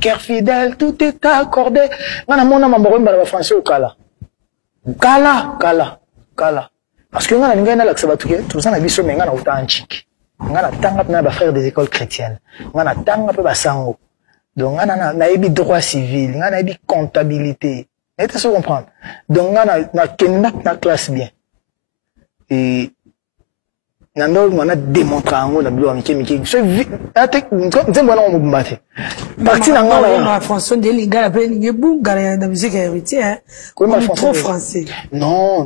cœur fidèle, tout est accordé. Ngana mona mambo ba français au kala. Kala. Parce que ngana ngana la sabatuke, tout ça na biso menga na utanchiki. Ngana tanga na ba frères des écoles chrétiennes. Ngana tanga pe ba sango. Donc ngana na ebi droit civil, ngana ebi comptabilité. Et tu sais comprendre. Donc ngana na kenda na classe bien. Et nando mwana démontre ango na bilo amike mike so ate nzembo na mubumbate parti na ngala na François de Lingala pe ninge bungala na musique héritière trop français non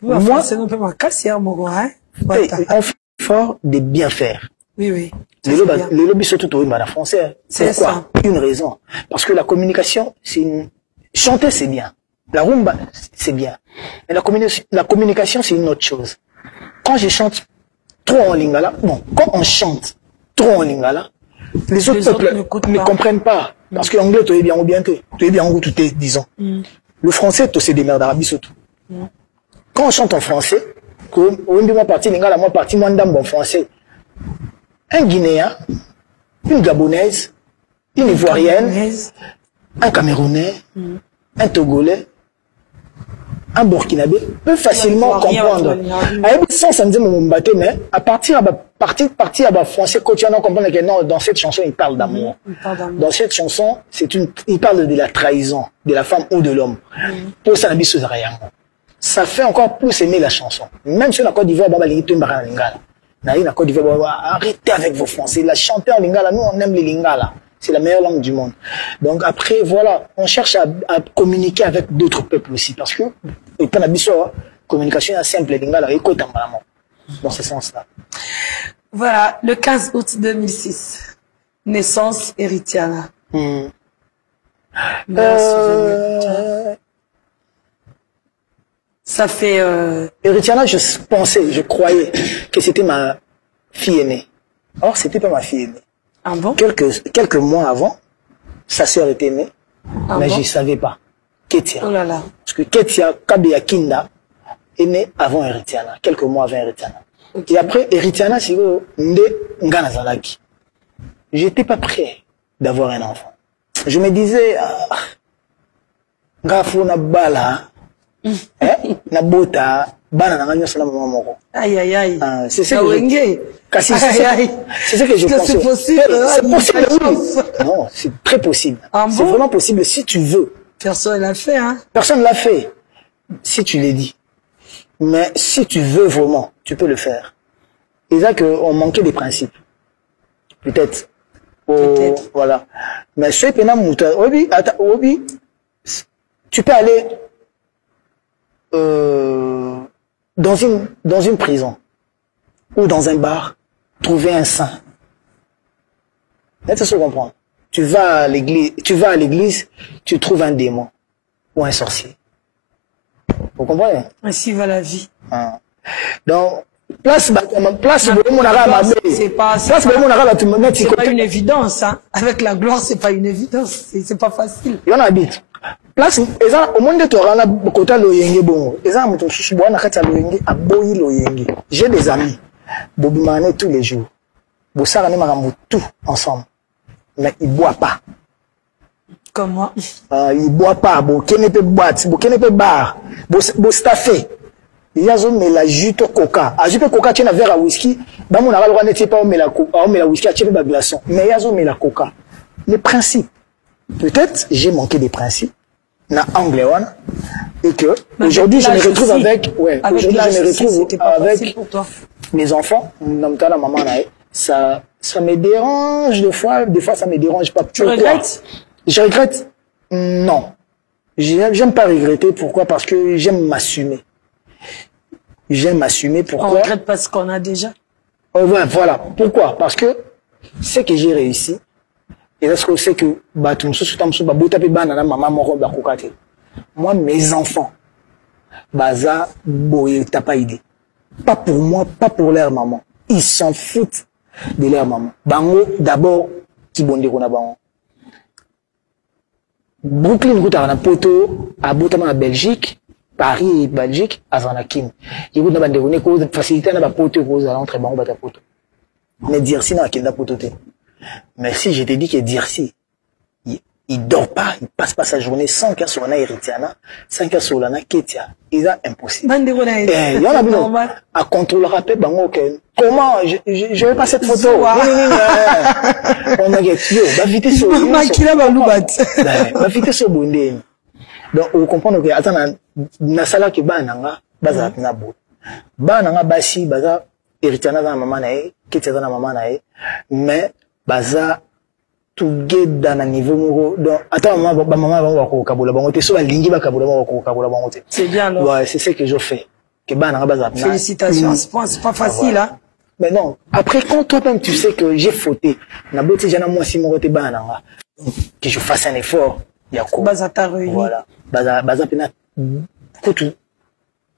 moi c'est non pas ma casser mon hein on fait fort de bien faire oui les lobbies surtout tout en français c'est pourquoi une raison parce que la communication c'est chanter c'est bien la rumba c'est bien mais la communication c'est une autre chose. Quand je chante trop en lingala, bon, quand on chante trop en lingala, les autres peuples ne comprennent pas. Parce que l'anglais, tu es bien ou bien, tu es bien ou tout est, disons. Le français, tu sais des mères d'Arabie surtout. Quand on chante en français, comme on dit moi partie lingala, moi partie moi d'âme en français, un Guinéen, une Gabonaise, une Ivoirienne, un Camerounais, un Togolais, un Burkinabé peut facilement comprendre. Mais à partir de français, quand tu en comprendre que non, dans cette chanson, il parle d'amour. Dans cette chanson, il parle de la trahison, de la femme ou de l'homme. Pour ça, ça fait encore plus aimer la chanson. Même si on a Côte d'Ivoire, arrêtez avec vos français. La chanter en lingala, nous on aime les lingala. C'est la meilleure langue du monde. Donc après, voilà, on cherche à communiquer avec d'autres peuples aussi. Parce que, communication est simple, lingala, écoute dans ce sens-là. Voilà, le 15 août 2006, naissance Héritiana. Ça fait... Héritiana, je pensais, je croyais que c'était ma fille aînée. Or, c'était pas ma fille aînée. Ah bon? Quelques mois avant, sa sœur était née, mais je ne savais pas. Ketia. Oh là là. Parce que Ketia Kabeya Kinda est née avant Héritiana, quelques mois avant Héritiana. Okay. Et après, Héritiana, c'est Nde Ngana Zalaki. J'étais pas prêt d'avoir un enfant. Je me disais, Gafo na bala, na bota, bana na nganya sana mama moko. Aïe aïe aïe. C'est ce que je pense. C'est possible. C'est possible. Oui. Non, c'est très possible. C'est vraiment possible si tu veux. Personne l'a fait, hein. Personne l'a fait. Si tu l'as dit. Mais si tu veux vraiment, tu peux le faire. C'est ça qu'on manquait des principes. Peut-être. Peut-être. Voilà. Mais ce tu peux aller dans une prison ou dans un bar, trouver un saint. Est-ce que tu comprends? Tu vas à l'église, tu trouves un démon ou un sorcier. Vous comprenez? Ainsi va la vie. Donc, c'est pas une évidence, hein. Avec la gloire, c'est pas une évidence. C'est pas facile. Il y en habite. Place, au monde de Torana, Bokota Loyenge Bongo. J'ai des amis. Bobimane tous les jours. Bossarane Maramou, tout ensemble. Mais il ne boit pas. Comme moi. Il ne boit pas. Bokene peut boîte. Bokene peut bar. Bostaffé. Il y a la jute coca. A jute coca, tu as un verre à whisky. Bah, mon aral, on n'était pas la whisky, tu as un glaçon. Mais il y a la coca. Les principes. Peut-être, j'ai manqué des principes. Na anglais, et que, aujourd'hui, je me retrouve avec, aujourd'hui, je me retrouve avec mes enfants. Ça me dérange des fois ça me dérange pas. Tu regrettes? Je regrette? Non. J'aime pas regretter. Pourquoi? Parce que j'aime m'assumer. J'aime m'assumer. Pourquoi? On regrette parce qu'on a déjà. Oh, ouais, voilà. Pourquoi? Parce que c'est que j'ai réussi. Et parce que c'est que, moi, mes enfants, baza, boye, t'as pas idée. Pas pour moi, pas pour leur maman. Ils s'en foutent de leur maman. Bango, d'abord, qui bonde qu'on a bango. Brooklyn, vous avez un poteau, à Botama, en Belgique, Paris, Belgique, à Zanakim. Il vous avez des causes, facilité, à poteau, cause à l'entrée, bango, bata poteau. Mais dire si, non, à qui n'a poteau. Mais si je te dis que Dirsi, il dort pas, il passe pas sa journée sans qu'il soit na Héritiana, sans qu'il soit là na Ketia. Il est impossible. Il y en a bien à contrôler rapide, comment je vais pas cette photo. On a dit yo, va vite sur. Va vite sur Bondé. Donc vous comprenez que attends na sala ke bananga baza na bo. Bananga basi baza Héritiana na maman na e, Ketia na maman na e, mais baza together na niveau moko donc attends maman va ko kabola bango te so ba lingi ba kabola bango ko kabola bango te. C'est bien alors. Ouais, c'est ce que je fais. Que bananga baza. Félicitations, c'est pas facile hein. Mais non, après quand toi-même tu sais que j'ai fauté, na boti jana moi si mon te bananga que je fasse un effort, ya ko baza ta réuni. Voilà. Baza pena kutu.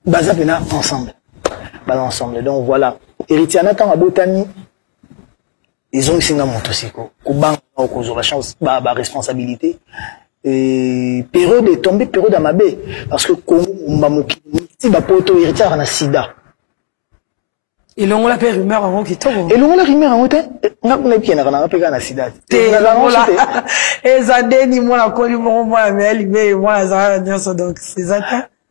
Baza pena ensemble. Baza ensemble. Donc voilà, Héritiana tant abotani ils ont aussi un motocycle, kubang ou la chance, ba responsabilité. Et période est tombée, période à ma baie, parce que comme si ba poto héritier na sida. Et l'on l'a fait rumeur avant qu'il tombe. Et l'on l'a rumeur avant qu'il on a bien na pega na sida. Et ça déni moi la connu moi mais elle mais moi ça donc c'est ça.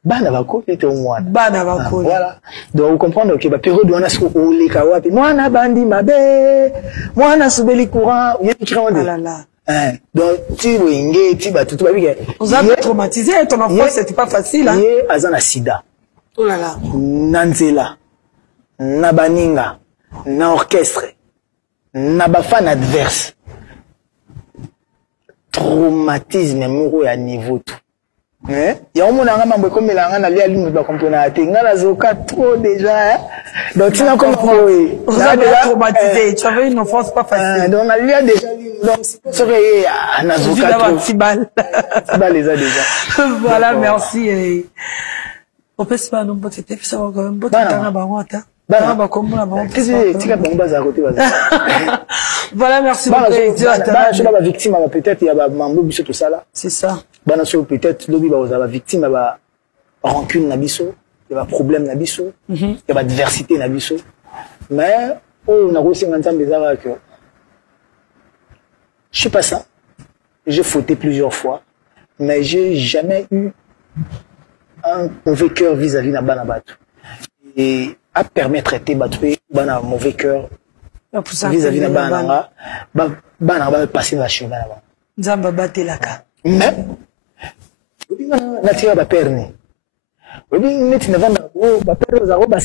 Bana bako était au mois. Bana bako. Voilà. Donc vous comprenez que la période où on a ce qu'on les kawapi. Moi na bandi mabe. Moi na subeli courant. Il y a qui crée là là. Donc tu wenge tu ba tout ba bien. Vous avez traumatisé ton enfance c'était pas facile hein. Yé azana sida. Oh là là. Nanzela. Na baninga. Na orchestre. Na ba fan adverse. Traumatisme moko ya niveau tout. Il y a un moment où on comme il a un lien de comprendre. Il y a un trop déjà. Donc tu n'as comme vous avez traumatisé. Tu avais une enfance pas facile. Donc on a lien déjà. Donc c'est vrai. Un avocat. Tu balles. Tu balles les a déjà. Voilà, merci. On peut se faire un peu de temps. Ça va quand même. Bon, tu as un bon temps. Voilà, merci beaucoup. Victime, peut-être il y a mambo biso tout ça là. C'est ça. Peut-être lobby ba victime ba rancune na biso, il y a problème na biso, il y a diversité na biso. Mais on a aussi un temps bizarre que je suis pas ça. J'ai fauté plusieurs fois, mais j'ai jamais eu un mauvais cœur vis-à-vis na banabatu. Et à permettre de battre un mauvais cœur vis-à-vis de Bananga, Bananga passer la chemin là-bas. Zamba batelaka. Mais, nature ba perni. Oui, net ne vanda oh ba perro za ba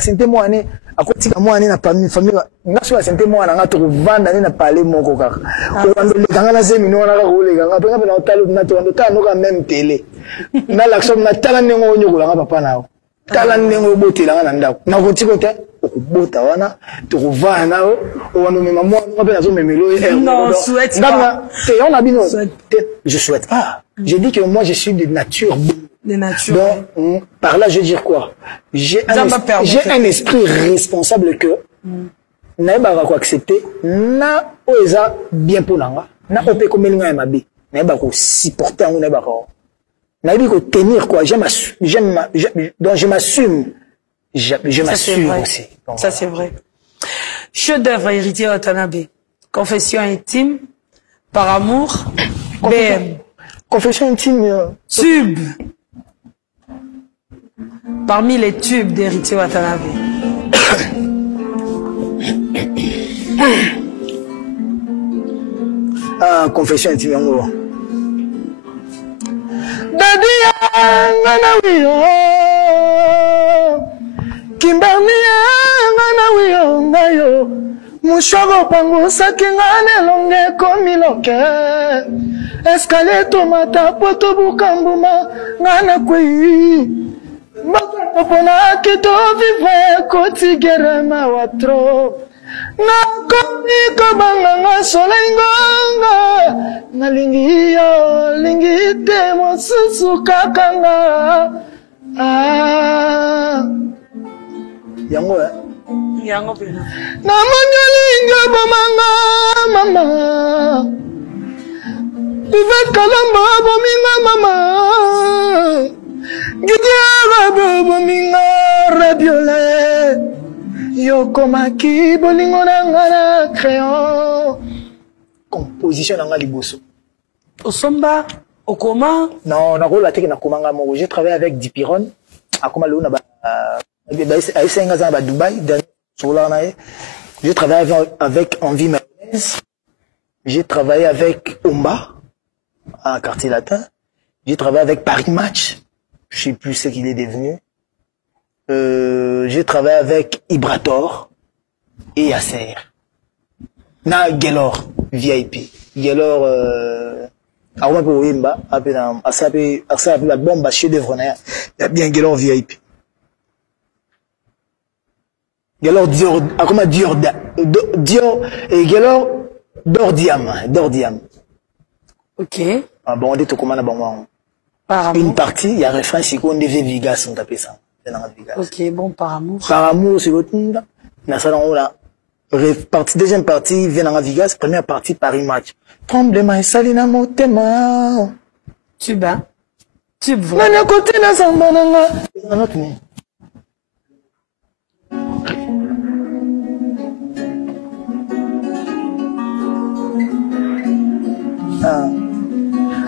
sente mo ane akotika mo ane na famille ngaso ba sente mo ane nga to vanda na parler moko kaka. Ko ando le kanga na semi no na ka ko le kanga penga na hôtel na to ando ta no ka même télé. Na l'action na tala nengo nyokola nga papa nao. Tala nengo botela nga ndako na kotiko te okubota wana tukuvana nao wana mema mwa ngapela zo memelo non souhaite pas on a bino je souhaite pas j'ai dit que moi je suis de nature donc par là je veux dire quoi j'ai un esprit responsable que na ba ko accepter na oza bien pour nanga na opé comme linga mabe na ba ko supporter na ba ko na bi ko tenir quoi donc je m'assume je m'assure aussi donc, ça c'est vrai chef d'œuvre Héritier Watanabe confession intime par amour BM confession intime tube parmi les tubes d'Héritier Watanabe. Ah confession intime yango Dadia ngana wiyo Kimbami ngana wiyo ngayo Mushogo pangu saki ngane longe komiloke Escalier tomata poto bukambuma ngana kwi Mbaka pona kito vive koti gerema watro Nakomi kabanga solengonga nalingi yo lingi te mosusu kakanga yango pena na manyolinga bomanga mama Yvette Kalamba bominga mama Gidia bominga radiole Yoko maki bolingo na ngana crayon composition na nga liboso Au Somba, au Koma? Non, on a roulé na Komanga Moro. J'ai travaillé avec Dipiron. À Komalo, on a à Dubaï. J'ai travaillé avec Envie Mayonnaise. J'ai travaillé avec Omba, à Quartier Latin. J'ai travaillé avec Paris Match. Je sais plus ce qu'il est devenu. J'ai travaillé avec Ibrator et Yasser. Na Gelor, VIP. Gelor, Awa po Wimba, asape la bombe chef d'œuvre na ya bien Gelor VIP. Gelor Dior, akoma Dior et Gelor Dordiam. Ok. Ah bon, on dit tout comment na bon. Par Une amour. partie, il y a refrain si on devait Vigas on tapait ça. Ok, bon, par amour. Par amour, c'est votre na salon là. Partie deuxième partie vient dans Vigas, première partie Paris Match. Tremblement et salina motema. Tube, hein? Tube, Nana vrai. côté na sambananga. Un autre nom.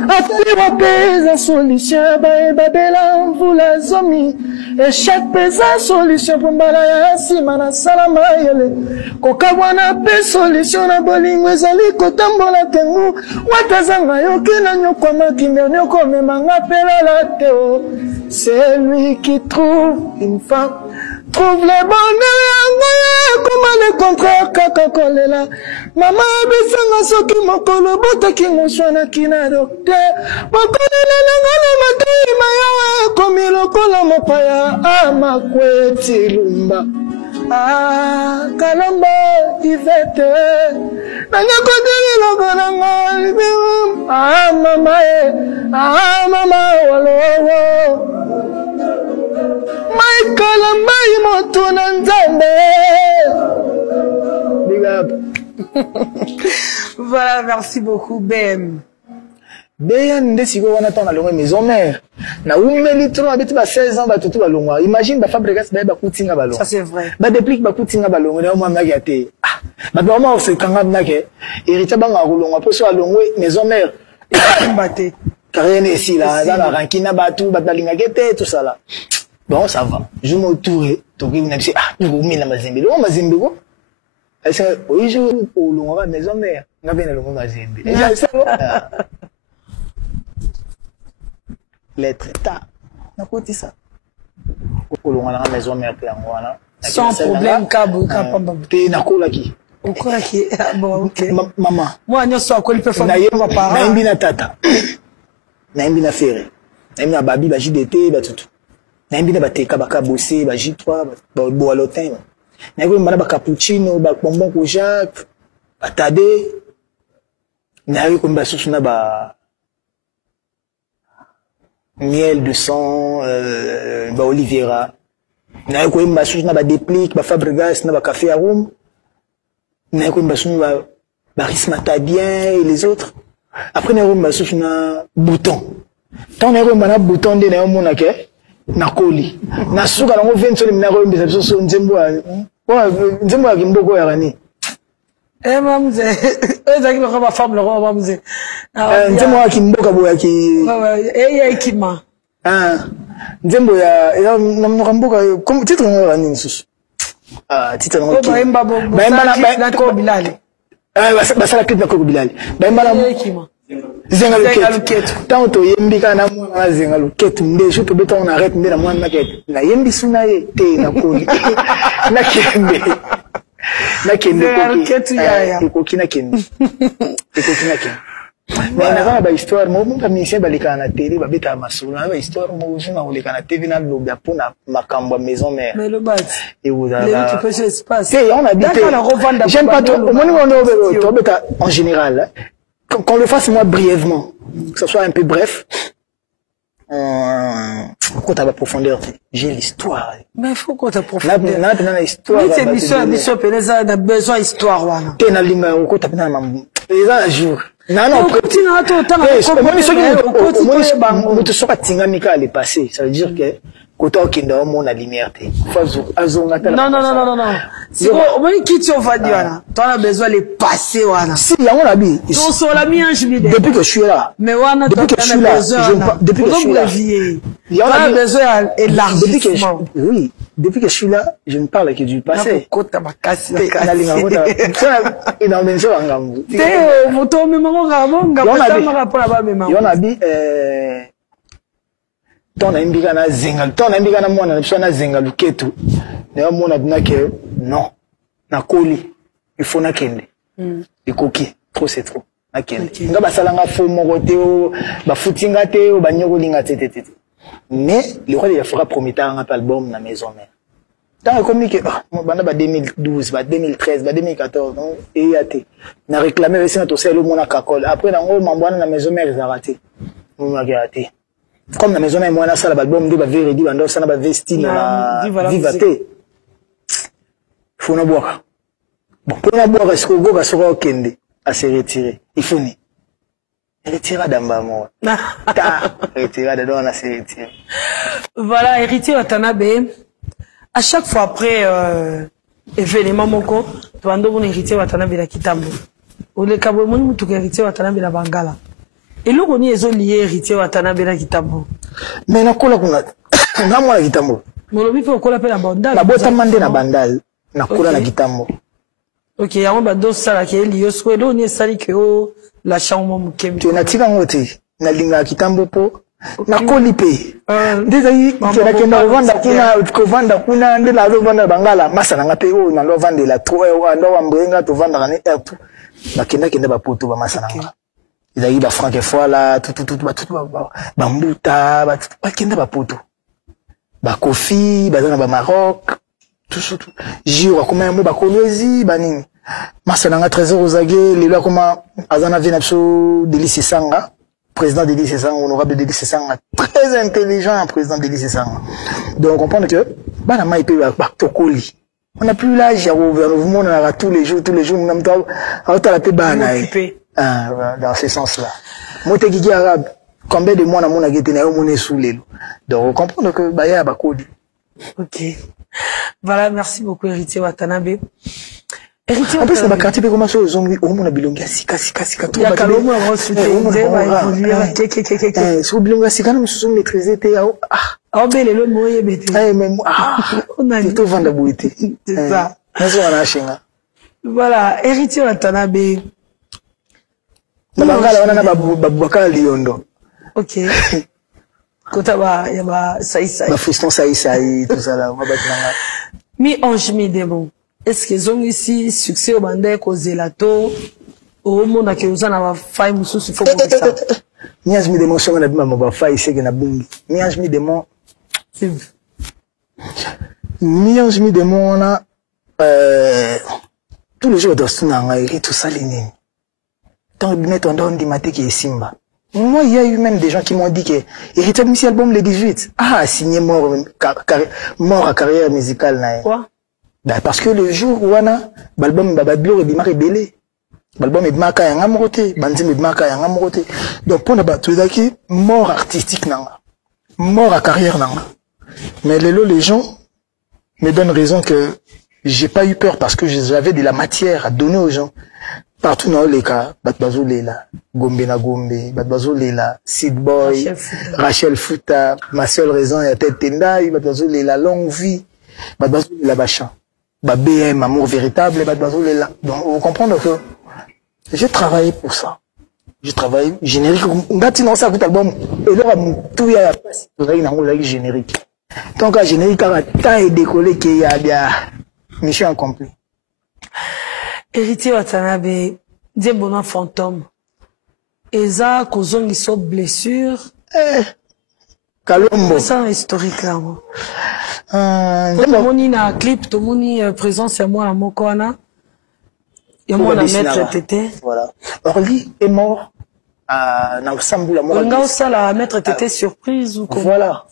Atali wapeza solution ba bela mvula zomi échec pesa solution pour mbala ya sima na salama yele kokabwana pe solution na bolingo ezali kotambola tengu watazanga yoki na nyokwa makimbe nyoko memanga pelala teo c'est lui qui trouve une femme trouve le bonheur yango comment le contraire kaka kolela mama bisanga soki mokolo botaki ngoswana kina docteur mokolela nangana matema yawe komi lokola mopaya amakweti lumba kalamba ivete nanga kodeli lokolanga libiru mama walowo Michael Mai moto na nzambe. Big up. Voilà, merci beaucoup, BM. BM ndesiko wana tona longo maison mère. Na umeli trop abeti ba 16 ans ba tutu ba longo. Imagine ba fabrikas ba kutinga ba longo. Ça c'est vrai. Ba déplique ba kutinga ba longo na mwa ngaki ate. Ah, ba vraiment c'est kanga nake. Héritier banga rolongo poso alongo maison mère. Mbaté. Carrière ici là, dans la rankina batu ba balinga gete tout ça là. Bon, ça va. Je m'entourais. Donc, il m'a dit, tu remets la mazembe. Le mazembe, quoi? Elle s'est dit, oui, je vais au long, à maison mère. On a bien le mazembe. Et j'ai dit, les traitats. On a côté ça. Au long, à la maison mère, puis en voilà. Sans problème, Kabou, Kabou. T'es nako là qui? Au quoi qui? Bon, ok. Maman. Moi, nous sommes quoi, il peut faire ma parent. Naïmbina tata. Naïmbina ferré. Naïmbina babi, ba JDT, ba tout. Naïmbina ba teka, ba kabosé, ba J3, ba boalotin. Naïmbina ba cappuccino, ba bonbon kojak, ba tade. Naïmbina ba sousuna ba miel de sang, ba Oliveira. Naïmbina ba sousuna ba déplique, ba Fabregas, ba café arôme. Naïmbina ba sousuna ba Rismata bien et les autres. Après naïmbina ba sousuna bouton. Tant naïmbina ba bouton de naïmbina ke na koli na suka nango 20 soli mina ko mbisa biso nzembo ya kimboko ya rani mamze ezaki lo ba femme lo mamze nzembo ya kimboka boya ki ya ikima nzembo ya namnoka mboka comme titre ngo rani nsusu titre ngo ki baimba na ko bilali basala clip na ko bilali baimba na ikima zenga luketu tant to yembi kana mwana zenga luketu nde je to beta on arrête nde na mwana maketu na yembi suna ye te na koli na kende luketu ya koki na kende mais na ba histoire mo ba mission balika na télé ba beta masula ba histoire mo jina oleka na TV na lobia pona makambo maison mère mais le bat et vous avez tu peux se espace on a dit j'aime pas trop mon niveau to beta en général qu'on le fasse moi brièvement, que ce soit un peu bref. Quand t'as la profondeur, j'ai l'histoire. Mais il faut qu'on t'ait profondeur. N'a l'histoire. Oui, c'est mission, Pénéza, on a besoin d'histoire, voilà. T'es dans l'image, au côté, t'as les un jour. Non, non, continue à tout le temps. ça veut dire que Côté au Kenda, on a la lumière. Non. Si on qui tu vas dire, tu as besoin de passer. Si, il y a un habit. Depuis que je suis là. Mais depuis que je suis là. Depuis que je suis là. Il y a besoin d'élargissement. Oui. Depuis que je suis là, je ne parle que du passé. Ton imbika na zengal, ton imbika na mwana na zengal ketu. Ne mwana dina ke non. Na koli, il faut na kende. Ikoki, trop c'est trop. Na kende. Nga basalanga fo moko te o, ba futinga te o, ba nyokolinga te. Mais le roi il fera promettre un album na maison mère. Tant comme que bana ba 2012, ba 2013, ba 2014, non et yaté. Na réclamé aussi na to selo mona kakol. Après na ngo mambwana na maison mère za raté. Mona raté. Comme la maison mère moi na sala album de ba véridi bando sana ba vesti na vivate. Faut na boire. Bon, pour na boire est-ce que go ba sera okende à se retirer. Il faut ni. Retirer d'amba moi. Retirer de on a se retirer. Voilà, héritier Watanabe. À chaque fois après événement moko, tu vas ndongo héritier Watanabe la kitambo. Ole kabo moni mutu héritier Watanabe la Bangala. Et là on y est lié héritier Watanabe la kitambo. Mais na kola kuna na mwa la kitambo. Molobi pe kola pe la bandal. Na bota mande na bandal na kola la kitambo. OK, ya on ba do sala ke liyo so do ni sali ke o la chambre mukemi. Tu na tika ngote na linga kitambo po. Na kolipe. Déjà kena vanda kuna nde la vanda Bangala masa na ngape o na lo vanda la trop ndo wa mbrenga to vanda ngani tout. Bakenda ba poto ba masa na. Ils ba franc fois là tout ba mbuta ba kenda ba poto. Ba kofi ba na ba Maroc tout. Jiro comme mo ba kolwezi ba nini. Masa na nga trésor ozage lelo comme azana vinapso Délice Sanga. Président Délice Sanga, honorable Délice Sanga, très intelligent, président Délice Sanga. Donc, on comprend que, bah, la peut tokoli. On n'a plus l'âge, on a tous les jours, on a la paix, dans ce sens-là. Moi, t'es guigui arabe, combien de mois on a guetté, on est sous les. Donc, on comprend que, bah, y'a bakoli. Ok. Voilà, merci beaucoup, héritier Watanabe. Héritier en plus na quartier pe comment so zombi o mona bilonga sika tout ba kalomo a suite so bilonga sika na mususu maîtriser te ah belelo moye bete mais on a tout vendre boité c'est ça nazo na shinga voilà héritier Watanabe na bangala wana na babaka liondo OK kota ba ya ba sai ba fiston sai tout ça là on va battre mi ange mi démon. Est-ce que ont ici succès au bandé causé la to au monde à qui vous en avez failli musu il faut pour ça. Nias mi démon sur na bima ba failli c'est que na bungi. Nias mi démon. Nias mi démon na tous les jours dans sunanga et tout ça les nini. Tant de mettre en don di maté qui est Simba. Moi, il y a eu même des gens qui m'ont dit que héritier Missi album le 18. Ah, signé mort à carrière musicale. Quoi? Bah, parce que le jour où on a, l'album Babablo et Bimar est belé. L'album est Bimaka et Angamote, Banzim est Bimaka et Angamote. Donc, pour nous, tout qui mort artistique, mort à carrière, mais les gens me donnent raison que j'ai pas eu peur parce que j'avais de la matière à donner aux gens. Partout dans les cas, Batbazo Lela, Gombe na Gombe, Batbazo Lela, Sid Boy, Rachel Fouta, ma seule raison est tête Tendai, Batbazo Lela, longue vie, Batbazo Lela Bachan, BM, amour véritable, Batbazo Lela. Donc, vous comprenez que j'ai travaillé pour ça. J'ai travaillé générique. Ngati non ça album et là tout y a générique. Donc générique a tant et décollé qu'il y a bien mission accomplie. Héritier Watanabe, Diebono fantôme. Eza kozongi so blessure. Kalombo. C'est historique là. Tomoni na clip, tomoni présence à moi à Mokwana. Et moi la maître Tété. Voilà. Orly est mort à Naosambula mort. On a ça la maître Tété surprise ou comment? Voilà.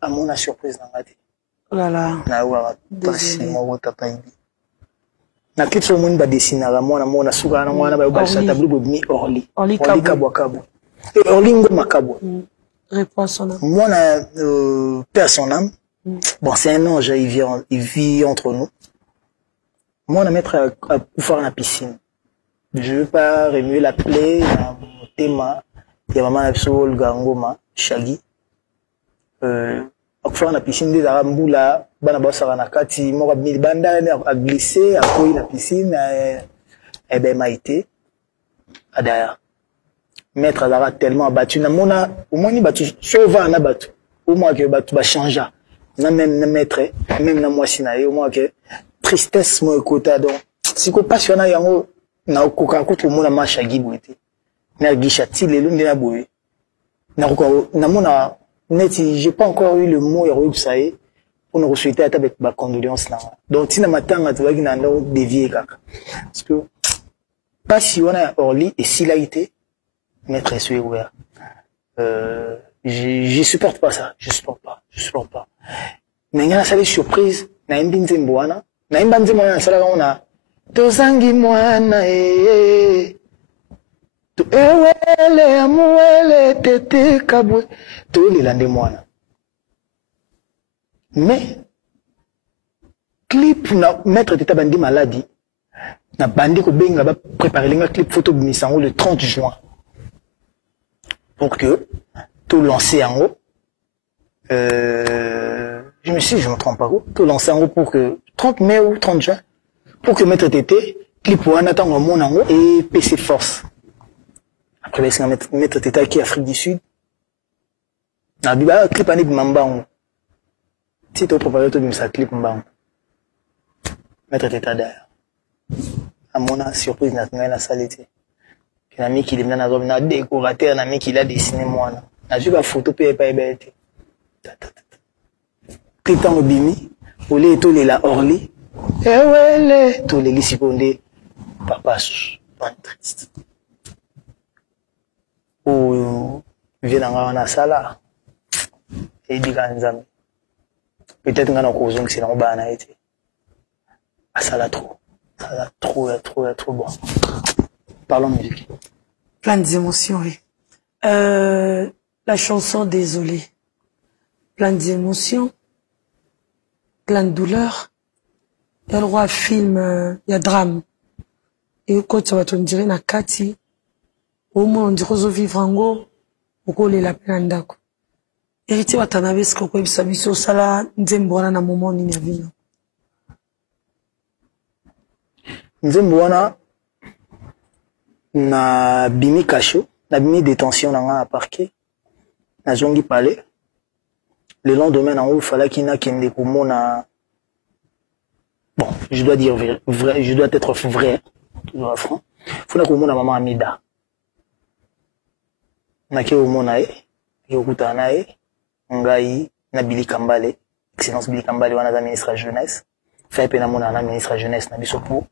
À mon surprise dans la tête. Oh là là. Na wa pasi mo tapa ibi. Na kitu muni ba desina la mona suka na mwana ba ba sa tableau bo mi Orly. Orly kabwa. Et Orly ngoma kabwa. Repos à son âme. Moi, paix à son âme. Bon, c'est un ange, il vit entre nous. Moi, on a mettre à faire la piscine. Je veux pas remuer la plaie, mon thème. Il y a maman Absol, Gangoma, Shagi. À faire la piscine des Aramboula, Banabasaranakati, Mora Milbanda, à glisser, à courir la piscine, et ben maïté, à derrière. Maître Azara tellement abattu. Au moins, il battu, sauva un abattu. Au moins que battu va changer. Na même maître, même na moi sinaï, au moins que tristesse moi écoute donc. Si ko passionnant yango na okoka ko tout monde marche à Gibouté. Na guichati les lundi na boue. Na mona net j'ai pas encore eu le mot héroïque ça y pour nous souhaiter à avec ma condoléance là. Donc si na matanga tu vas qui na ndo dévier kaka. Parce que pas si on a orli et si l'a été maître est ouvert. Je supporte pas ça, je supporte pas. Mais il y a une surprise, na mbinze mbwana, na mbanze mwana sala ona. Tozangi mwana to ewele amuele tete kabwe to le lande mwana. Mais clip na maître teta bandi maladie. Na bandi ko benga ba préparer linga clip photo bimisango le 30 juin. Pour que tout lancer en haut, je me trompe pas, tout lancer en haut pour que 30 mai ou 30 juin, pour que Maître Tété, clip pour un attendre mon en haut et PC Force. Après, c'est Maître Tété qui est Afrique du Sud. Na biba clip ane bimamba en haut. Si tu prépares tout ça clip mbang. Maître Tété derrière. À mon surprise nationale la saleté. Un ami qui est venu à décorateur, un ami qui l'a dessiné moi. J'ai vu la photo, puis pas ébêté. Titan au bimi, au lait, tout les la orli. Eh ouais, tous les lissipondés. Papa, pas triste. Ou, vient dans la salle. Et dit qu'on peut-être qu'on a causé que c'est dans le bas, a été. Ah, ça l'a trop. Ça l'a trop bon. Parlons musique. Plein d'émotions, oui. La chanson Désolé. Plein d'émotions. Plein de douleur. Il y a le roi film, il y a drame. Et quand tu vas te dire, na kati, au moins on dirait aux vivre en go, au col et la peine d'ako. Héritier Watanabe, ce qu'on peut savoir sur ça, nzembwana na moment ni nyavino. Nzembwana na bimi cacho, na bimi détention dans un parquet, na zongi palais. Le lendemain, en haut, il fallait qu'il y ait un pour moi. Bon, je dois dire vrai, je dois être vrai, toujours franc. Il faut que mon maman Amida. Nake au monae, yokuta nae, ngai na Billy Kambale, excellence Billy Kambale, on a la ministre de la jeunesse. Fait pena mon ana ministre de la jeunesse na bisopo.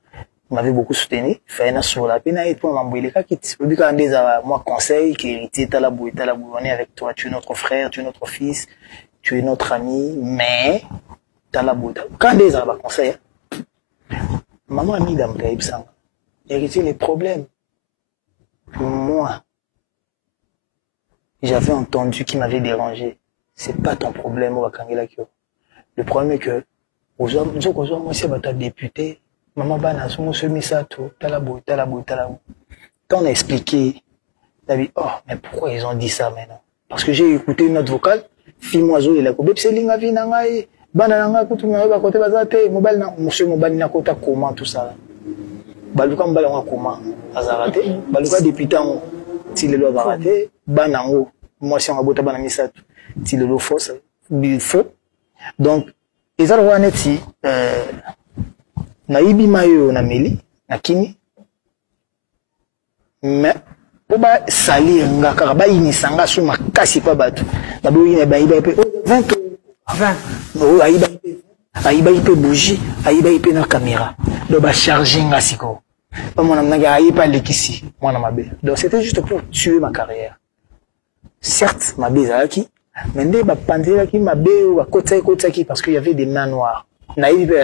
Il m'avait beaucoup soutenu. Fait na sur la pena et pour m'embrouiller ka qui le but quand des moi conseil qui héritier talabou on est avec toi, tu es notre frère, tu es notre fils, tu es notre ami, mais talabou quand des conseil maman a mis dans le cahier sang. Héritier les problèmes. Moi j'avais entendu qui m'avait dérangé. C'est pas ton problème, Wakangela Kyo. Le problème est que, aux hommes, moi, c'est votre député, maman, bana, son monsieur Misato, talabou. Quand on a expliqué, on a dit, oh, mais pourquoi ils ont dit ça maintenant? Parce que j'ai écouté une autre vocale, Fimoiseau, il a coupé, c'est l'ingavi, nangaï, banana, koutou, n'a côté bazate, mobile, monsieur mobile, n'a côté comment, tout ça. Baluka mbala wa comment, azarate, baluka député, si les lois va rater, banango, moi si on a beau tabac misato, si les lois fausse, faux. Donc, les autres voient net si, na ibi mayo na meli, na kimi, mais, pour ba sali nga karaba inisanga sous ma kasi pa batu, d'abord il est baïba 20 oh aïba ipe bougie, aïba ipe na caméra, donc ba charger nga siko. Donc c'était juste pour tuer ma carrière. Certes, ma bézaki, mais des qui m'a parce qu'il y avait des mains noires. Naïve,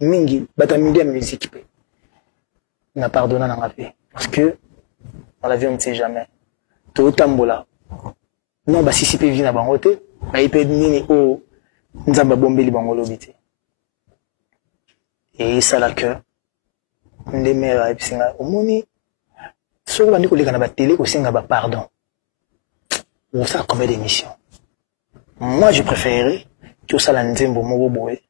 mingi, batamidi à musique. On a pardonné dans la paix. Parce que dans la vie, on ne sait jamais. Tout tambola. non basisi pe vi na bango te bayipe nini o nzamba bombeli bango lobi te et ça la cœur nde mère episinga omoni soko bandi koleka na batele kosenga ba pardon on ça combien d'émissions moi je préférerais que ça la nzembo moko boye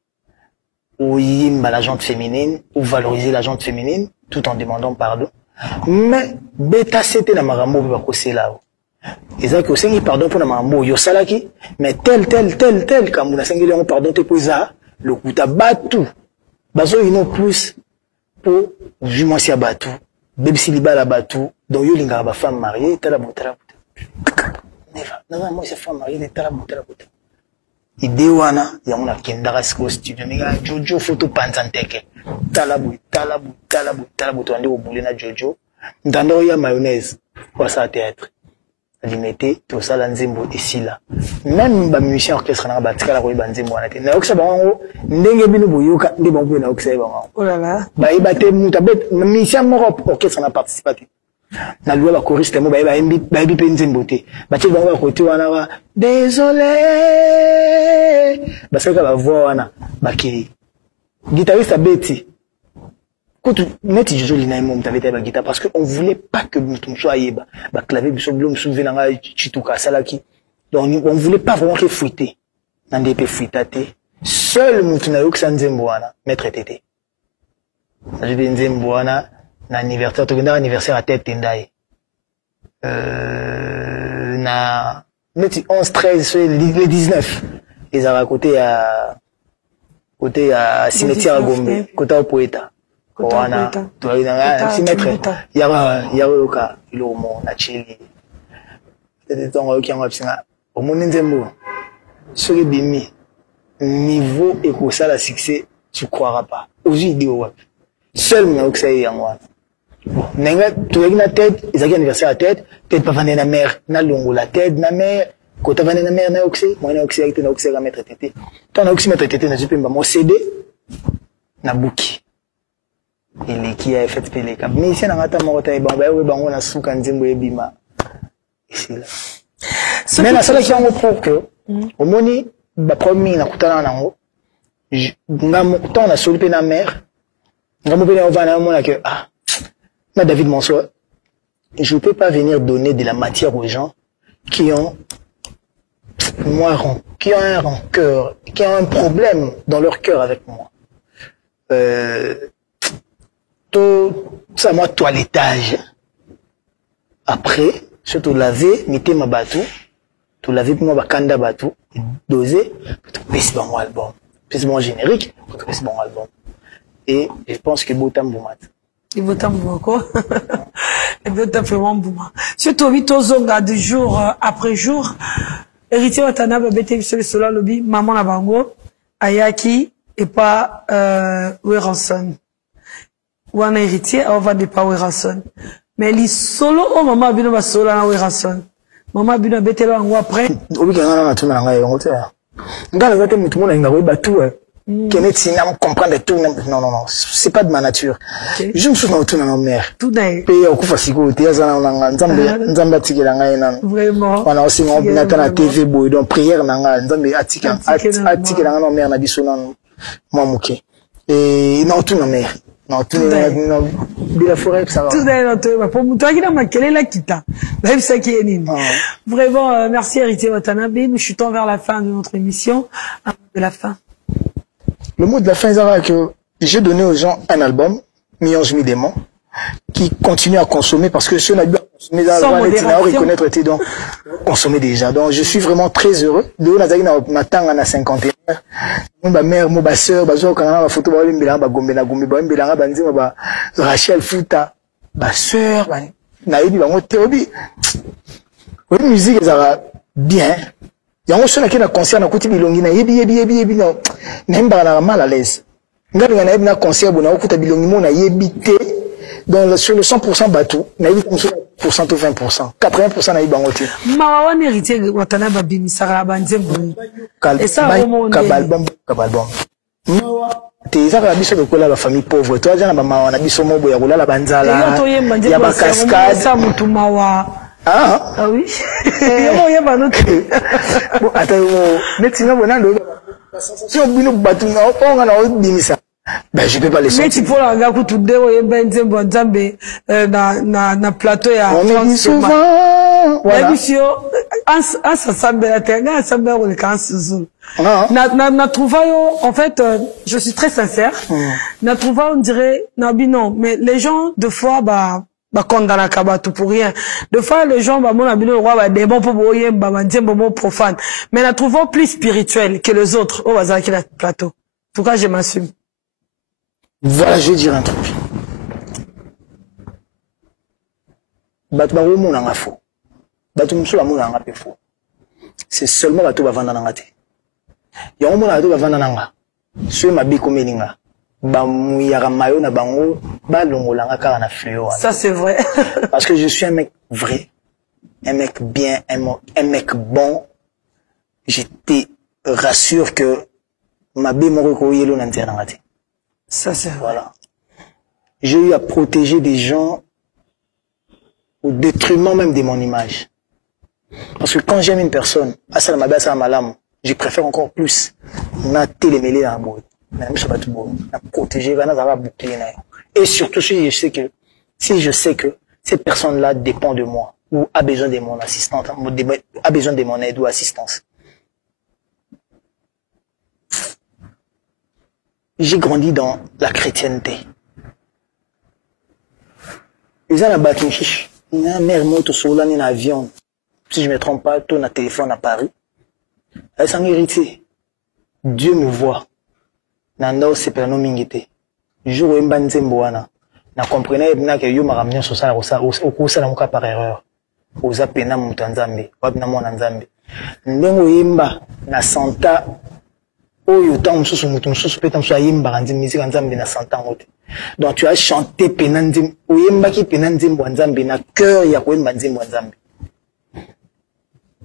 ou yimba la jante féminine ou valoriser la jante féminine tout en demandant pardon mais beta c'était na marambo ba kosela et ça que osengi pardon pour na marambo yo salaki mais tel comme na sengi le pardon te poza le kuta batu bazo ino plus pour jument si abatu bébé siliba la batu donc yo linga ba femme mariée tala botala neva non moi c'est femme mariée tala botala idée wana ya mona kendara siko studio minga Jojo photo panzanteke talabu to andi obule na Jojo ndando ya mayonnaise pour ça théâtre limité to sala nzembo esila même ba musicien orchestre na batika la ko ba nzembo wana te na okisa bango ndenge bino boyoka ndi bango na okisa bango oh là là ba ibate mutabet musicien moko orchestre na participaté na loi ba choriste mo ba ibi pe nzembo te ba ti bango ko ti wana ba désolé ba seka ba voix wana ba ki guitariste abeti quand net Jojo lina mo mtabeta ba guitare parce que on voulait pas que mutu soit yeba ba clavier biso blom souvenir nga chituka salaki donc on voulait pas vraiment que fuiter na ndepé fuitate seul mutu na yoksa nzembo wana maître tété je vais nzembo wana na anniversaire to kenda anniversaire à tête tendai na net 11 13 le 19 ils avaient côté à cimetière à Gombe côté au poeta wana to ina si maître ya yoka ilomo na chili tete tongo yokianga bisinga omoni nzembo soki bimi niveau et que ça la succès tu croiras pas aujourd'hui dit ouais seul mais au que yango bon nenga to na tête ils ont anniversaire à tête pas vendre na mère na longo la tête na mère côté vendre na mère na oxy moi na oxy na oxy ga mettre tété ton oxy mettre tété na jipemba mo CD na buki il qui a fait peleka mais ici na ngata mo ta ibanga we bango na suka nzembo ebima ici là mais na sala qui en propre que au moni ba premier na kutana nango ngamo ton na solipe na mère ngamo pe na ovana mona que ah na David Monsoa je peux pas venir donner de la matière aux gens qui ont qui ont un rancœur, qui ont un problème dans leur cœur avec moi. Tout ça, moi, toilettage. Après, je te laver, mettez ma bateau, te laver pour moi, bakanda bateau, doser, c'est bon album. C'est bon générique, c'est bon album. Et je pense que Botam Boumat. Et Botam Boumako. Et Botam vraiment Bouma. Surtout, vite zonga de jour après jour. Héritier Watanabe bete sur le solar lobby, maman na bango, Ayaki, et pas, Weranson. Ou un héritier, on va pas Weranson. Mais les solo, oh, maman bino ba solo na Weranson. Maman bino bete lo ango après. Obi kana na tuna nga yongo te. Ngala zate mutu mona nga weba tout. Kenet sina me comprendre tout. Non, c'est pas de ma nature. Je me souviens tout na mère. Tout d'ailleurs. Paye au kufa siko te yazana nga nzamba tikela nga ina. Vraiment. On a aussi on binata na TV boy donc prière na nga nzambe atikela nga na mère na biso na moi muke. Et non tout na mère. Non, tout non, la forêt, ça va. Tout d'ailleurs, pour toi qui n'a pas quelle est la kita. Même ça qui est nini. Vraiment, merci Héritier Watanabe. Nous chutons vers la fin de notre émission. Un mot de la fin. Le mot de la fin, c'est que j'ai donné aux gens un album, Mionge Midémon, qui continue à consommer parce que si on a bien consommé dans la reconnaître était donc consommer déjà. Donc je suis vraiment très heureux. De on a dit na tanga na 51. Ma mère, ma sœur, bazo kana ba photo ba limbela ba gombe na gombe ba mbela ba nzima ba Rachel Futa, ba sœur ba na yebi ba ngote obi. Obi musique ça bien. Yango sona ki na concert na kuti bilongi na yebi na nemba na mal à l'aise. Ngabi na yebi na concert bona okuta bilongi mo na yebi te. Donc sur le 100% bateau, na yebi comme 100% ou 20%, 80% na yebi bangote. Mawa ni héritier Watanabe bimisara ba nzembo. Et ça kabalbom. Mawa te za ka biso ko la famille pauvre. Toi jana ba mawa na biso mo boya ko la banzala. Ya ba cascade ça mutu mawa. Ah oui. Comment y a pas notre. Bon, attends, mais tu n'as pas la sensation de battre, on a dit ben, je peux pas les sentir. Mais tu peux la regarder tout de suite, ben, na plateau ya. On me dit souvent, voilà. Na trouvaille, en fait, je suis très sincère. Na trouvaille, on dirait, non, mais les gens, de fois, bah, condamner tout pour rien. De fois, les gens, bah, mon ami, le roi, bah, des bons pour boyer, bah, des bons profanes. Mais na trouvons plus spirituel que les autres, au hasard qui la plateau. En tout cas, je m'assume. Voilà, je vais dire un truc. C'est seulement bateau bavanda nangate. Ya omo na bateau bavanda nanga. Ceux ma biko meninga. Ba muyara mayo na bango ba longolanga kaka na fléau. Ça c'est vrai. Parce que je suis un mec vrai, un mec bien, un mec bon. Je te rassure que ma bimo ko yelo na ntia nangate. Ça c'est vrai. Voilà. J'ai eu à protéger des gens au détriment même de mon image. Parce que quand j'aime une personne, je préfère encore plus na télémêler dans la boue. Na protéger, et surtout si je sais que cette personne-là dépend de moi ou a besoin de mon assistante, a besoin de mon aide ou assistance. J'ai grandi dans la chrétienté. Ils ont la bâtisse. Il y a une mère moto sur l'année dans l'avion. Si je ne me trompe pas, tout un téléphone à Paris. Elle s'en hérité. Dieu me voit. Nando c'est perno mingité. Le jour où il m'a dit na comprenais que yo m'a ramené sur ça au cours ça n'a par erreur. Aux apena mutanzambe, wabna mwana nzambe. Ndengo yimba na santa oyo tant mususu mutu mususu peta mususu yimba kandi musique nzambe na santa ngote. Donc tu as chanté penandim oyemba ki penandim nzambe na cœur ya koyemba nzambe nzambe.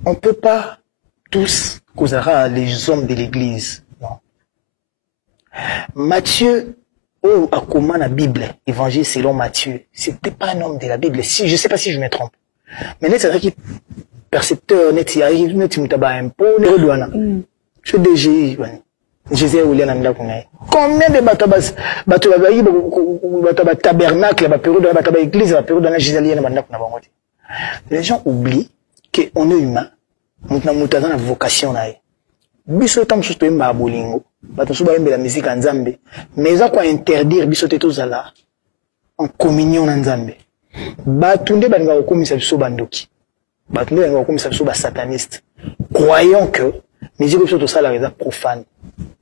On peut pas tous causer les hommes de l'église. Non. Matthieu a comment la Bible, évangile selon Matthieu, c'était pas un homme de la Bible. Si je sais pas si je me trompe. Mais net c'est vrai qu'il percepteur net il arrive net mutaba impôt ne douana. Je DGI Jésus William Amda kunai. Combien de bateaux tabernacle ba période ba église ba période na Jésus na banda kuna bangote. Les gens oublient que on est humain. Mutna mutana na vocation nae. Biso tam susto mba bolingo. Bato suba yembe la musique en Nzambe. Mais ça quoi interdire biso te tozala en communion en Nzambe. Batunde banga okomisa biso bandoki. Batunde banga okomisa biso ba sataniste. Croyons que musique biso to sala reza profane.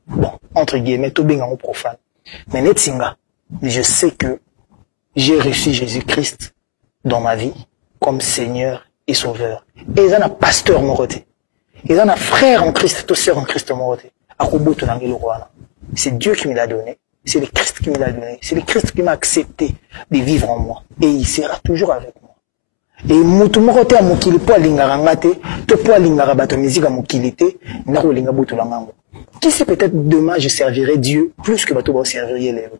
Bon, entre guillemets, tout bien en profane. Mais netsinga, je sais que j'ai reçu Jésus-Christ dans ma vie comme Seigneur et Sauveur. Et ils ont un pasteur moroté. Ils ont un frère en Christ, tout sœur en Christ moroté. C'est Dieu qui me l'a donné. C'est le Christ qui me l'a donné. C'est le Christ qui m'a accepté de vivre en moi. Et il sera toujours avec moi. Et mutu moroté a mokili po alingara ngate, to po alingara bato musique a mokilité, nako linga botu langango. Qui sait peut-être demain je servirai Dieu plus que bato ba servir lelo.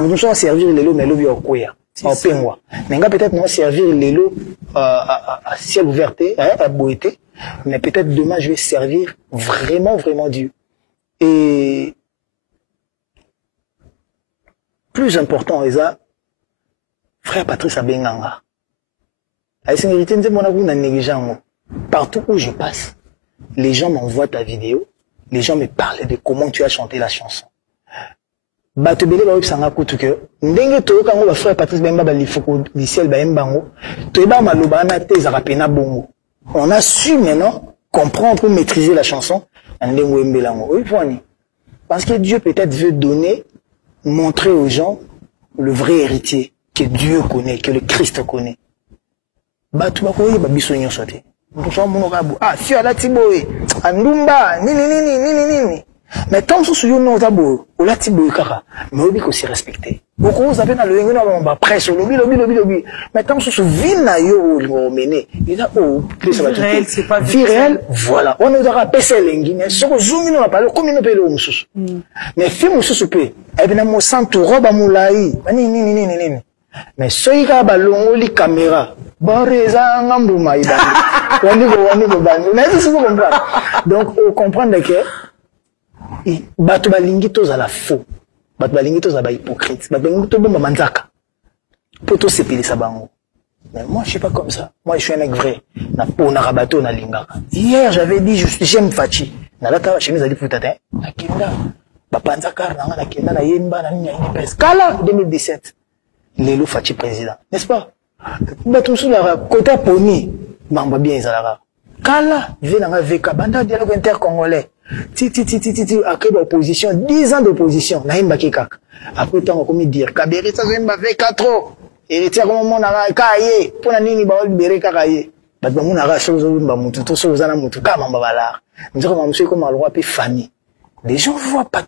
Nous sommes servir lelo mais lobi okoya. En pengwa. Mais peut-être nous servir lelo à ciel ouvert, à boité, mais peut-être demain je vais servir vraiment Dieu. Et plus important Eza frère Patrice Abenganga. Partout où je passe, les gens m'envoient ta vidéo, les gens me parlent de comment tu as chanté la chanson. Batebele ba wipsanga kutu ke ndenge to kango ba frère Patrice Bemba ba lifoko liciel ba embango to eba maloba na te za pena bongo. On a su maintenant comprendre ou maîtriser la chanson ndengo embelango. Oui voyez. Parce que Dieu peut-être veut donner, montrer aux gens le vrai héritier que Dieu connaît, que le Christ connaît. Batu bakoye ba biso nyonso te. Ndoso muno kabu. Ah, si ala tiboe. Andumba nini. Mais tant que ce yon tabo, ou la tiboe kaka, mais obi ko si respecter. Beaucoup vous avez dans le ngona ba presse lobby. Mais tant que ce vina yo le mené, il a c'est pas vie réelle. Voilà, on aura pèse lengi, mais ce que zoom no pas comme no pelo mususu. Mais fi mususu pe, e bina mo santu roba mulai. Nini. Mais soyika ba longoli caméra. Boreza ngambuma ibandi. Wani bandi. Mais c'est vous comprendre. Donc on comprend que bato balingi toza la faux. Bato balingi toza ba hypocrite. Bato balingi to bomba manzaka. Poto sepelisa bango. Mais moi je suis pas comme ça. Moi je suis un mec vrai. Na po na rabato na lingaka. Hier j'avais dit j'aime Fachi. Na lata chemise ali futata. Na kenda. Ba panzaka na kenda na yemba na nya ni presse. Kala 2017. Lelo Fachi président. N'est-ce pas? Ba tout sur la côté poni. Mamba bien ezalaka. Kala venanga veka banda dialogue intercongolais. Ti akeba opposition 10 ans d'opposition na yemba kekaka. Après tant comme dire Kaberi ça zemba veka trop. Héritier comme mon ara kaye pour na nini ba libérer kakaye. Ba mon ara chose ba mutu to so zana mutu kama mbala. Nzoko ma monsieur comme roi pe famille. Les gens voient pas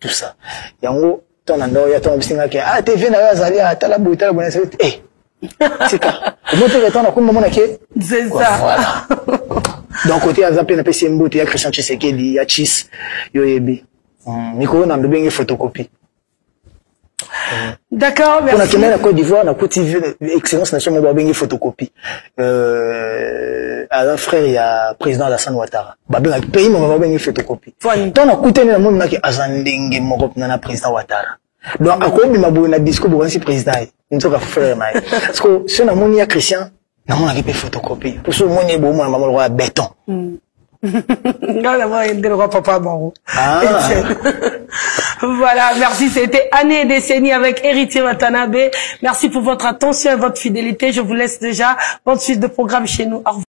tout ça. Yango ton ando ya ton bisinga ke TV na yazali atala buta la bonne eh. C'est ça. Comment tu retournes comme maman ke? C'est ça. Voilà. Donc côté azapé na pesi mbote ya Christian Tshisekedi ya Chis yo yebi. Miko na mbenge photocopie. D'accord, merci. On a tenu la Côte d'Ivoire, on a cultivé Excellence Nation, on a bien photocopie. À un frère, il y a président Alassane Ouattara. Babin, le pays, on a bien photocopie. Tant on a coûté le monde, qui a Azandenge, mon président Ouattara. Donc, à quoi, ma bonne discours, pour un président, il ne frère, parce que si on a mon ya Christian, on a pas photocopie. Pour ce monde, on a mon roi béton. Papa Maro. Voilà, merci. C'était Années et décennies avec Héritier Watanabe. Merci pour votre attention et votre fidélité. Je vous laisse déjà. Bonne suite de programme chez nous. Au revoir.